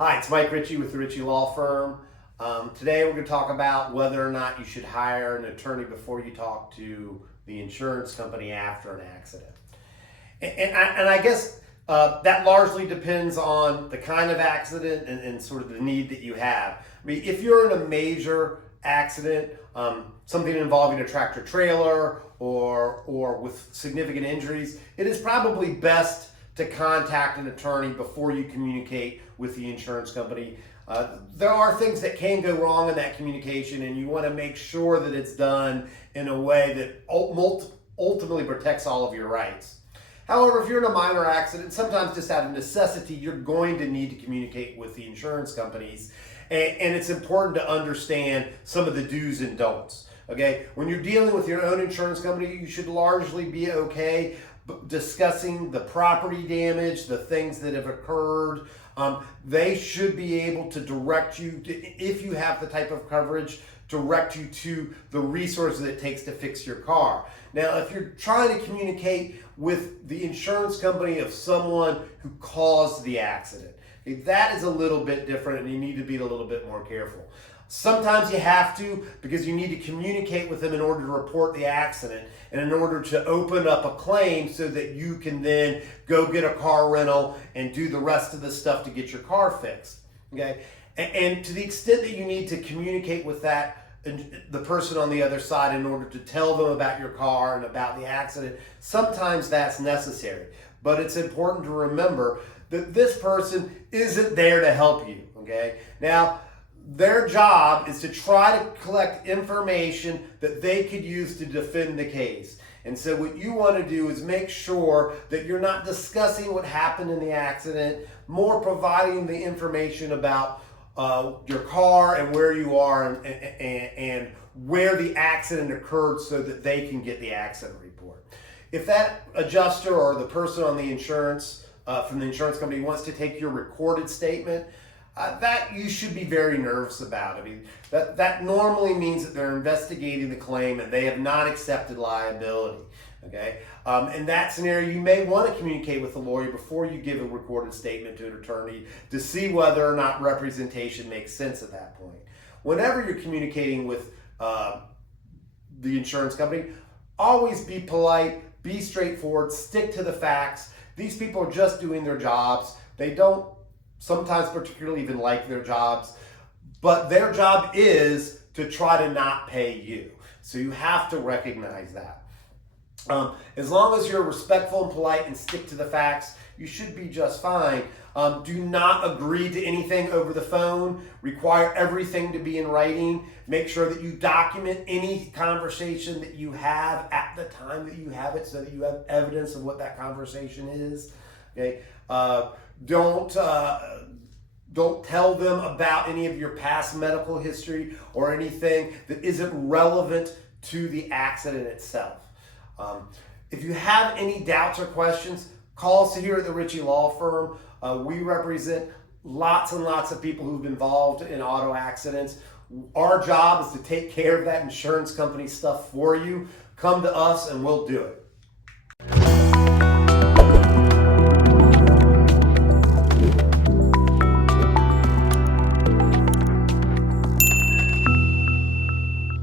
Hi, it's Mike Ritchie with the Ritchie Law Firm. Today we're going to talk about whether or not you should hire an attorney before you talk to the insurance company after an accident. And I guess that largely depends on the kind of accident and sort of the need that you have. I mean, if you're in a major accident, something involving a tractor trailer or with significant injuries, it is probably best to contact an attorney before you communicate with the insurance company. There are things that can go wrong in that communication, and you want to make sure that it's done in a way that ultimately protects all of your rights. However, if you're in a minor accident, sometimes just out of necessity, you're going to need to communicate with the insurance companies, and it's important to understand some of the do's and don'ts. Okay, when you're dealing with your own insurance company, you should largely be okay discussing the property damage, the things that have occurred. They should be able to direct you, if you have the type of coverage, direct you to the resources it takes to fix your car. Now, if you're trying to communicate with the insurance company of someone who caused the accident, okay, that is a little bit different, and you need to be a little bit more careful. Sometimes you have to, because you need to communicate with them in order to report the accident and in order to open up a claim so that you can then go get a car rental and do the rest of the stuff to get your car fixed. Okay? And to the extent that you need to communicate with the person on the other side in order to tell them about your car and about the accident, sometimes that's necessary. But it's important to remember that this person isn't there to help you. Okay? Now, their job is to try to collect information that they could use to defend the case. And so what you want to do is make sure that you're not discussing what happened in the accident, more providing the information about your car and where you are and where the accident occurred so that they can get the accident report. If that adjuster or the person on the insurance, from the insurance company wants to take your recorded statement, that you should be very nervous about. I mean, that normally means that they're investigating the claim and they have not accepted liability. Okay, in that scenario, you may want to communicate with the lawyer before you give a recorded statement to an attorney to see whether or not representation makes sense at that point. Whenever you're communicating with the insurance company, always be polite, be straightforward, stick to the facts. These people are just doing their jobs. They don't sometimes particularly even like their jobs, but their job is to try to not pay you. So you have to recognize that. As long as you're respectful and polite and stick to the facts, you should be just fine. Do not agree to anything over the phone. Require everything to be in writing. Make sure that you document any conversation that you have at the time that you have it so that you have evidence of what that conversation is. Okay. Don't tell them about any of your past medical history or anything that isn't relevant to the accident itself. If you have any doubts or questions, call us here at the Ritchie Law Firm. We represent lots and lots of people who've been involved in auto accidents. Our job is to take care of that insurance company stuff for you. Come to us and we'll do it.